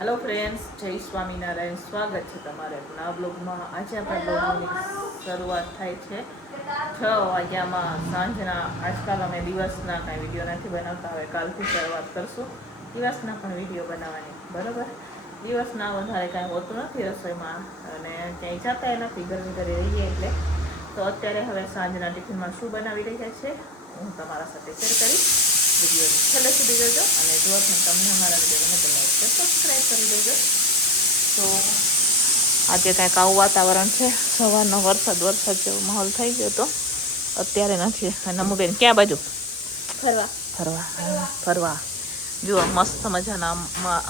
Hello friends, जय स्वामीनारायण। स्वागत है तमारे नवा ब्लॉगમાં। આજે આપણે બ્લોગની શરૂઆત થાય છે 6 વાગ્યામાં સાંજના। આજકાલ અમે દિવસના કાંઈ વિડીયો નથી બનાવતા, હવે કાલથી શરૂઆત કરશું દિવસના પણ વિડીયો બનાવવાની, બરાબર। દિવસના વધારે કાંઈ હોતું નથી રસોઈમાં અને ક્યાંય જતા નથી, ગરમી કરી રહીએ એટલે। તો અત્યારે હવે સાંજના ટિફિનમાં શું બનાવી રહ્યા છે હું તમારા સાથે શેર કરીશ। વિડીયો છેલ્લે સુધી જોજો અને જો તમને અમારા વિડીયો ગમે તો લાઈક કે સબસ્ક્રાઈબ કરી દેજો। તો આજે કાંઈક આવું વાતાવરણ છે, સવારનો વરસાદ જેવો માહોલ થઈ ગયો તો અત્યારે નથી। નમુબેન ક્યાં બાજુ ફરવા જુઓ, મસ્ત મજાના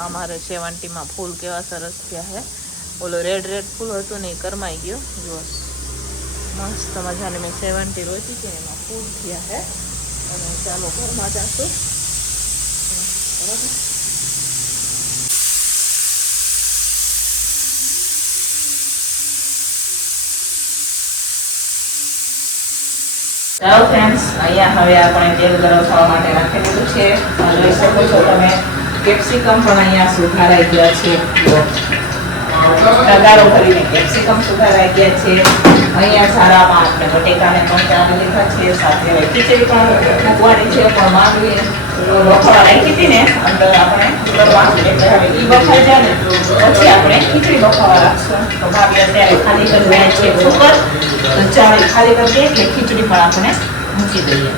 અમારે સેવંટીમાં ફૂલ કેવા સરસ થયા છે। ઓલો રેડ ફૂલ હતું ને એ કરમાઈ ગયો, જુઓ મસ્ત મજાની મેં સેવંટી રોચી છે, એમાં ફૂલ થયા છે। અને ચાલો ઘરમાં જશું, બરાબર। ચાલો ફ્રેન્ડ્સ, અહીંયા હવે આપણે તેલ ગરમ થવા માટે રાખી દીધું છે। જોઈ શકો છો તમે, કેપ્સિકમ પણ અહીંયા સુધારાઈ ગયા છે, તગારો ભરીને કેપ્સિકમ સુધારાઈ ગયા છે। અહીંયા સારામાં આપણે બટેકાને પણ ચાવી લીધા છે, સાથે હવે ખીચડી પણ મૂકવાની છે, પણ માંડવી બફાવા રાખી હતી ને અંદર આપણે કુકરમાં, એટલે હવે એ બફાઈ જાય ને પછી આપણે ખીચડી બફાવા રાખશું। તો ભાભી અત્યારે ખાલી કરી રહ્યા છે કુકર, તો ચાવી ખાલી કરી દઈએ એટલે ખીચડી પણ આપણે મૂકી દઈએ।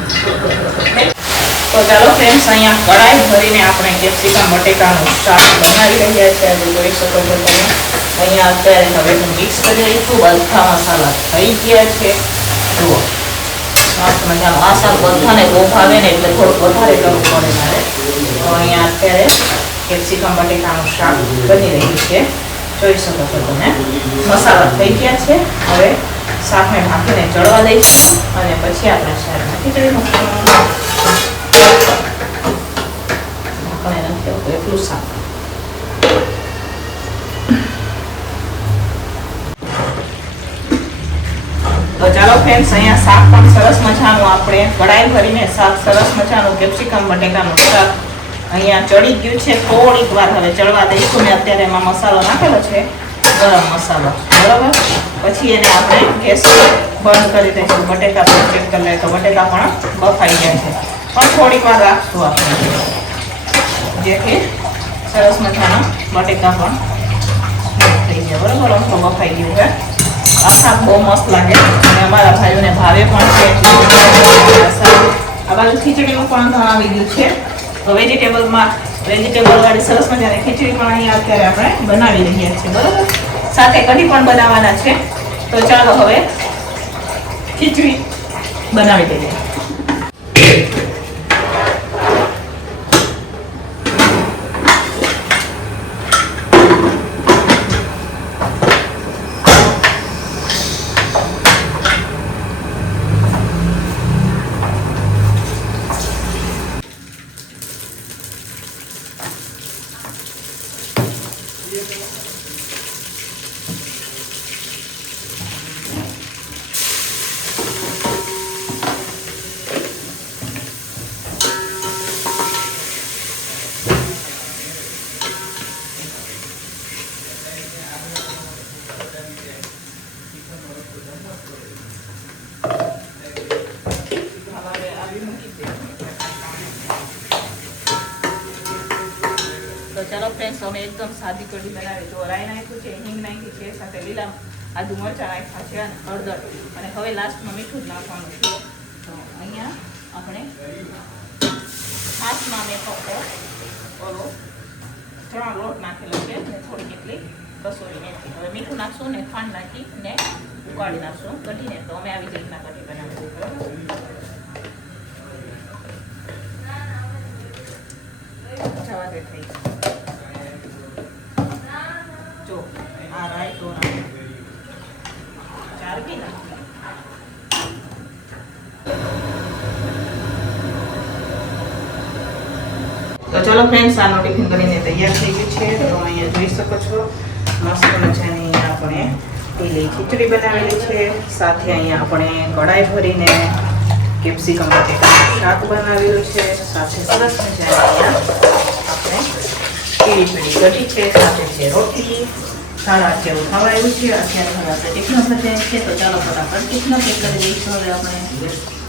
તો ચાલો ફ્રેન્ડ્સ, અહીંયા કઢાઈ ભરીને આપણે કેપ્સિકમ બટેકાનું શાક બનાવી રહ્યા છીએ। જોઈ શકો છો તમે, અહીંયા અત્યારે હવે હું મિક્સ કરી રહી છું। બધા મસાલા થઈ ગયા છે, જુઓ મસ્ત મજાનો। આ શાક બધાને બહુ ભાવે ને એટલે થોડુંક વધારે કરવું પડે મારે। તો અહીંયા અત્યારે કેપ્સિકમ બટેકાનું શાક બની રહ્યું છે, જોઈ શકો છો તમે। મસાલા થઈ ગયા છે, હવે શાકને ઢાંકીને ચડવા દઈશું અને પછી આપણે શાકમાં ખીચડી મૂકવાનું। ઢાંકણે નથી આવતું એટલું શાક। તો ચાલો ફ્રેન્ડ્સ, અહીંયા શાક પણ સરસ મજાનું આપણે કઢાઈ ભરીને શાક સરસ મજાનું કેપ્સિકમ બટેકાનું શાક અહીંયા ચડી ગયું છે। થોડીક વાર હવે ચડવા દઈશું ને અત્યારે એમાં મસાલો નાખેલો છે, ગરમ મસાલો, બરાબર। પછી એને આપણે ગેસ બંધ કરી દઈશું। બટેકા પણ ચેક કરી લઈએ તો બટેકા પણ બફાઈ ગયા છે, પણ થોડીક વાર રાખશું આપણે, જેથી સરસ મજાના બટેકા પણ થઈ જાય, બરાબર। તો બફાઈ ગયું છે। આ શાક બહુ મસ્ત લાગે અને અમારા ભાઈઓને ભાવે પણ છે। આ બાજુ ખીચડીનું પણ આવી ગયું છે, તો વેજીટેબલ વાળી સરસ મજાની ખીચડી પણ અહીંયા અત્યારે આપણે બનાવી રહ્યા છીએ, બરાબર। સાથે કઢી પણ બનાવવાના છે, તો ચાલો હવે ખીચડી બનાવી દઈએ। તો ચાલો ફ્રેન્ડ્સ, અમે એકદમ સાદી કઢી બનાવી। તો રાઈ નાખ્યું છે, હિંગ નાખી છે, સાથે લીલા આદુ મરચાં નાખ્યા છે અને હળદર, અને હવે લાસ્ટમાં મીઠું જ નાખવાનું છે। તો અહીંયા આપણે છાશમાં મેં ફક્ત ઓલો ચણા લોટ નાખેલો છે અને થોડીક એટલી કસૂરી મેથી। હવે મીઠું નાખશું ને ખાંડ નાખીને ઉકાળી નાખશું કઢીને। તો અમે આવી રીતના કઢી બનાવીશું, બરાબર। જવા દે થઈ જો આ રાઈ તો ચાર બી નાખી। તો ચલો ફ્રેન્ડ્સ, આનો ટિફિન બનીને તૈયાર થઈ ગયું છે। તો અહીંયા જોઈ શકો છો મસ્ત મજાની આપણે લીલી ખીચડી બનાવેલી છે, સાથે અહીંયા આપણે કઢાઈ ભરીને કેપ્સિકમ બટેકાનું શાક બનાવેલું છે, સાથે સરસ મજાની આપણે પીળી પીળી કઢી છે, સાથે છે રોટલી, સાડા જેવું ખવાયું છે. અત્યારે હવે આપણે ટિફિન સજાય છે, તો ચાલો ફટાફટ ટિફિન પેક કરી દઈશું હવે આપણે.